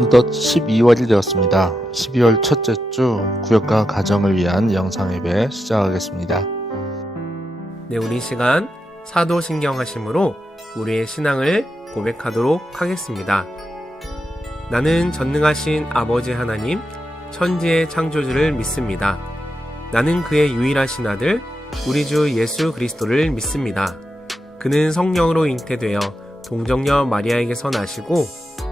어느덧 12월이 되었습니다. 12월 첫째 주 구역과 가정을 위한 영상 예배 시작하겠습니다. 네, 우리 시간 사도신경 하심으로 우리의 신앙을 고백하도록 하겠습니다. 나는 전능하신 아버지 하나님, 천지의 창조주를 믿습니다. 나는 그의 유일하신 아들, 우리 주 예수 그리스도를 믿습니다. 그는 성령으로 잉태되어 동정녀 마리아에게서 나시고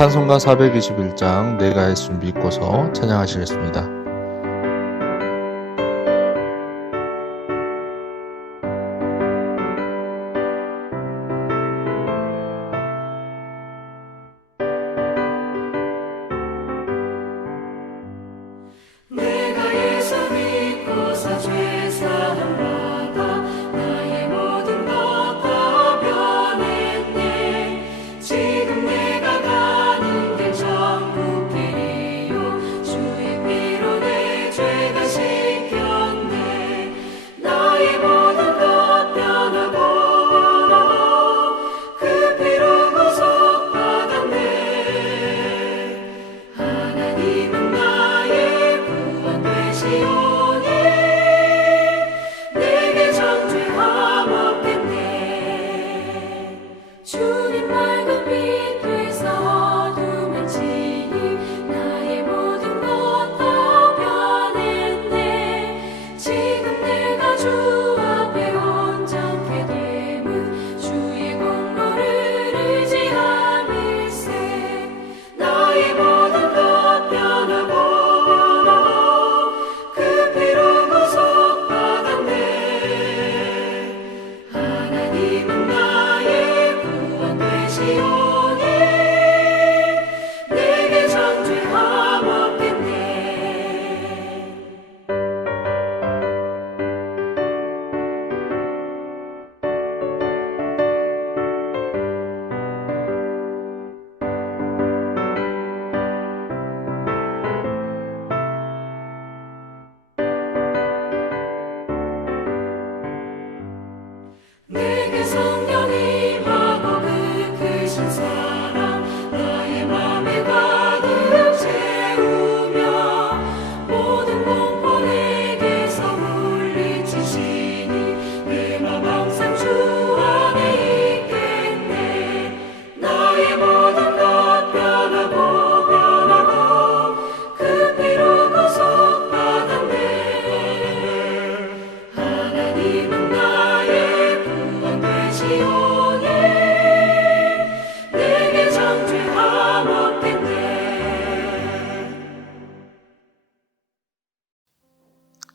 찬송가 421장 내가 예수 믿고서 찬양하시겠습니다.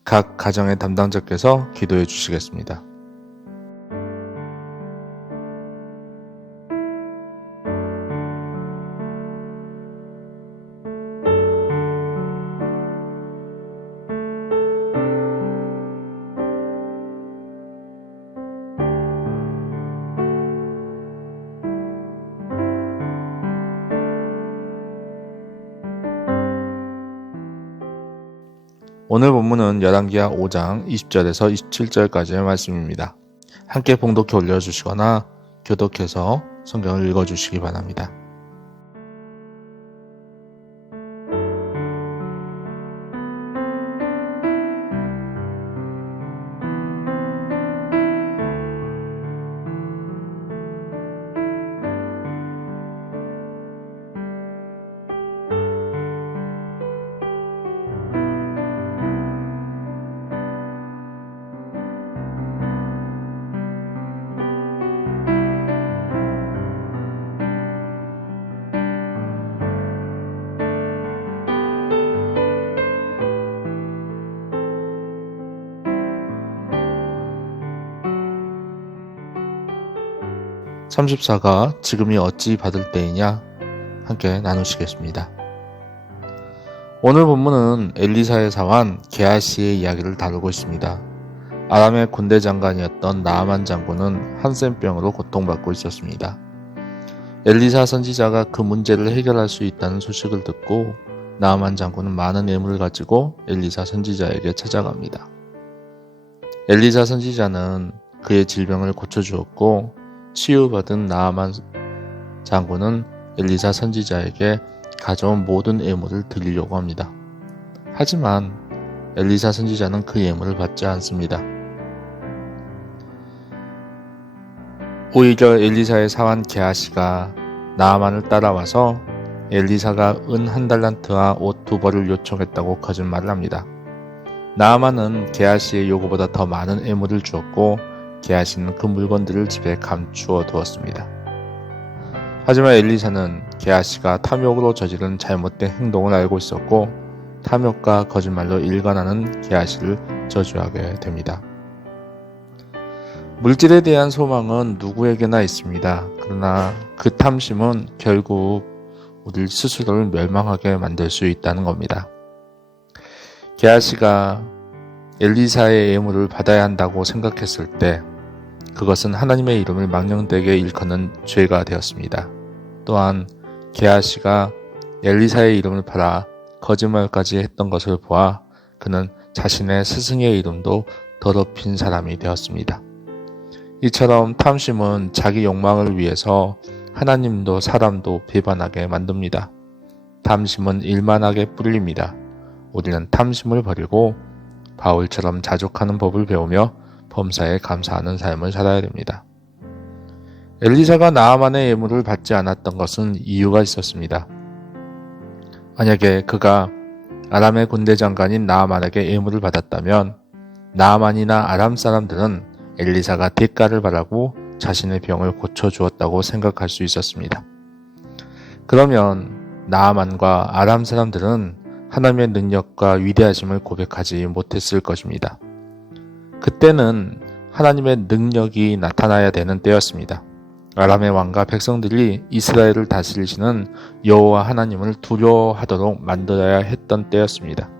각 가정의 담당자께서 기도해 주시겠습니다. 오늘 본문은 열왕기하 5장 20절에서 27절까지의 말씀입니다. 함께 봉독해 올려주시거나 교독해서 성경을 읽어주시기 바랍니다. (34가) 지금이 어찌 받을 때이냐 함께 나누시겠습니다. 오늘 본문은 엘리사의 사환 게하시의 이야기를 다루고 있습니다. 아람의 군대 장관이었던 나아만 장군은 한센병으로 고통받고 있었습니다. 엘리사 선지자가 그 문제를 해결할 수 있다는 소식을 듣고 나아만 장군은 많은 예물을 가지고 엘리사 선지자에게 찾아갑니다. 엘리사 선지자는 그의 질병을 고쳐주었고 치유받은 나아만 장군은 엘리사 선지자에게 가져온 모든 예물을 드리려고 합니다. 하지만 엘리사 선지자는 그 예물을 받지 않습니다. 오히려 엘리사의 사환 게하시가 나아만을 따라와서 엘리사가 은 한 달란트와 옷 두 벌을 요청했다고 거짓말을 합니다. 나아만은 게하시의 요구보다 더 많은 애물을 주었고 게 하시는 그 물건들을 집에 감추어 두었습니다. 하지만 엘리사는 게하시가 탐욕으로 저지른 잘못된 행동을 알고 있었고 탐욕과 거짓말로 일관하는 게하시를 저주하게 됩니다. 물질에 대한 소망은 누구에게나 있습니다. 그러나 그 탐심은 결국 우리 스스로를 멸망하게 만들 수 있다는 겁니다. 게하시가 엘리사의 예물을 받아야 한다고 생각했을 때 그것은 하나님의 이름을 망령되게 일컫는 죄가 되었습니다. 또한 게하시가 엘리사의 이름을 팔아 거짓말까지 했던 것을 보아 그는 자신의 스승의 이름도 더럽힌 사람이 되었습니다. 이처럼 탐심은 자기 욕망을 위해서 하나님도 사람도 배반하게 만듭니다. 탐심은 일만하게 뿌립니다. 우리는 탐심을 버리고 바울처럼 자족하는 법을 배우며 범사에 감사하는 삶을 살아야 됩니다. 엘리사가 나아만의 예물을 받지 않았던 것은 이유가 있었습니다. 만약에 그가 아람의 군대 장관인 나아만에게 예물을 받았다면 나아만이나 아람 사람들은 엘리사가 대가를 바라고 자신의 병을 고쳐주었다고 생각할 수 있었습니다. 그러면 나아만과 아람 사람들은 하나님의 능력과 위대하심을 고백하지 못했을 것입니다. 그때는 하나님의 능력이 나타나야 되는 때였습니다. 아람의 왕과 백성들이 이스라엘을 다스리시는 여호와 하나님을 두려워하도록 만들어야 했던 때였습니다.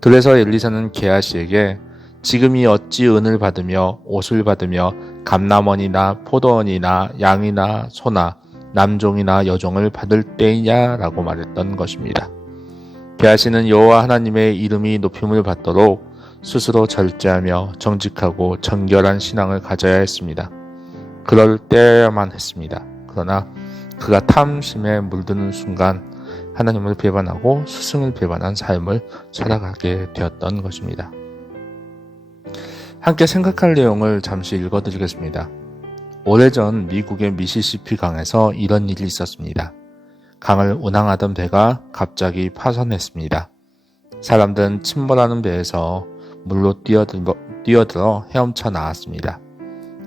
그래서 엘리사는 게하시에게 지금이 어찌 은을 받으며 옷을 받으며 감남원이나 포도원이나 양이나 소나 남종이나 여종을 받을 때이냐라고 말했던 것입니다. 게하시는 여호와 하나님의 이름이 높임을 받도록 스스로 절제하며 정직하고 정결한 신앙을 가져야 했습니다. 그럴 때야만 했습니다. 그러나 그가 탐심에 물드는 순간 하나님을 배반하고 스승을 배반한 삶을 살아가게 되었던 것입니다. 함께 생각할 내용을 잠시 읽어드리겠습니다. 오래전 미국의 미시시피 강에서 이런 일이 있었습니다. 강을 운항하던 배가 갑자기 파손했습니다. 사람들은 침몰하는 배에서 물로 뛰어들어, 뛰어들어 헤엄쳐 나왔습니다.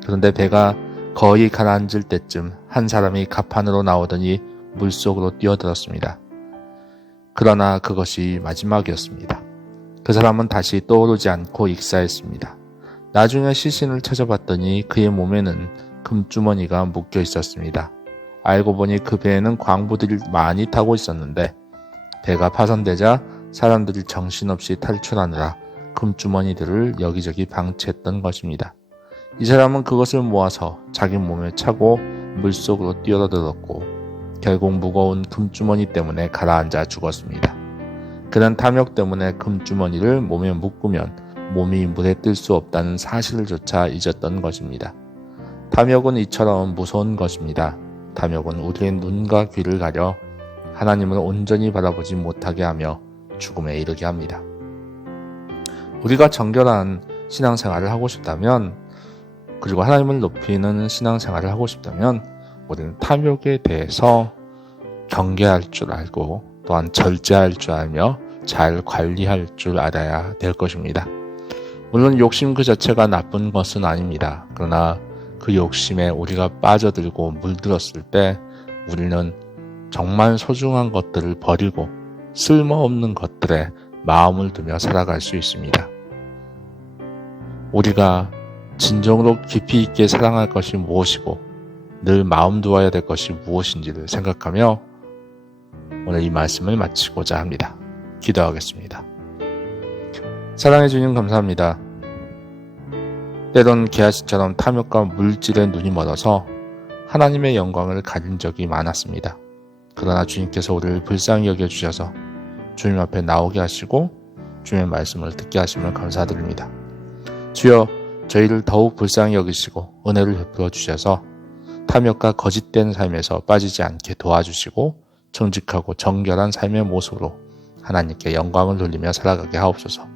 그런데 배가 거의 가라앉을 때쯤 한 사람이 갑판으로 나오더니 물속으로 뛰어들었습니다. 그러나 그것이 마지막이었습니다. 그 사람은 다시 떠오르지 않고 익사했습니다. 나중에 시신을 찾아봤더니 그의 몸에는 금주머니가 묶여 있었습니다. 알고 보니 그 배에는 광부들이 많이 타고 있었는데 배가 파손되자 사람들이 정신없이 탈출하느라 금주머니들을 여기저기 방치했던 것입니다. 이 사람은 그것을 모아서 자기 몸에 차고 물속으로 뛰어들었고 결국 무거운 금주머니 때문에 가라앉아 죽었습니다. 그는 탐욕 때문에 금주머니를 몸에 묶으면 몸이 물에 뜰 수 없다는 사실조차 잊었던 것입니다. 탐욕은 이처럼 무서운 것입니다. 탐욕은 우리의 눈과 귀를 가려 하나님을 온전히 바라보지 못하게 하며 죽음에 이르게 합니다. 우리가 정결한 신앙생활을 하고 싶다면 그리고 하나님을 높이는 신앙생활을 하고 싶다면 우리는 탐욕에 대해서 경계할 줄 알고 또한 절제할 줄 알며 잘 관리할 줄 알아야 될 것입니다. 물론 욕심 그 자체가 나쁜 것은 아닙니다. 그러나 그 욕심에 우리가 빠져들고 물들었을 때 우리는 정말 소중한 것들을 버리고 쓸모없는 것들에 마음을 두며 살아갈 수 있습니다. 우리가 진정으로 깊이 있게 사랑할 것이 무엇이고 늘 마음 두어야 될 것이 무엇인지를 생각하며 오늘 이 말씀을 마치고자 합니다. 기도하겠습니다. 사랑해 주님 감사합니다. 때론 게하시처럼 탐욕과 물질에 눈이 멀어서 하나님의 영광을 가진 적이 많았습니다. 그러나 주님께서 우리를 불쌍히 여겨주셔서 주님 앞에 나오게 하시고 주님의 말씀을 듣게 하심을 감사드립니다. 주여 저희를 더욱 불쌍히 여기시고 은혜를 베풀어 주셔서 탐욕과 거짓된 삶에서 빠지지 않게 도와주시고 정직하고 정결한 삶의 모습으로 하나님께 영광을 돌리며 살아가게 하옵소서.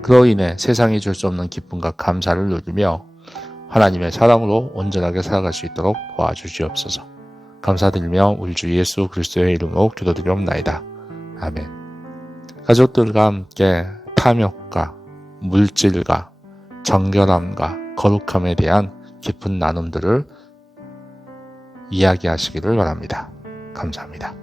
그로 인해 세상이 줄 수 없는 기쁨과 감사를 누리며 하나님의 사랑으로 온전하게 살아갈 수 있도록 도와주시옵소서. 감사드리며 우리 주 예수 그리스도의 이름으로 기도드리옵나이다. 아멘. 가족들과 함께 탐욕과 물질과 정결함과 거룩함에 대한 깊은 나눔들을 이야기하시기를 바랍니다. 감사합니다.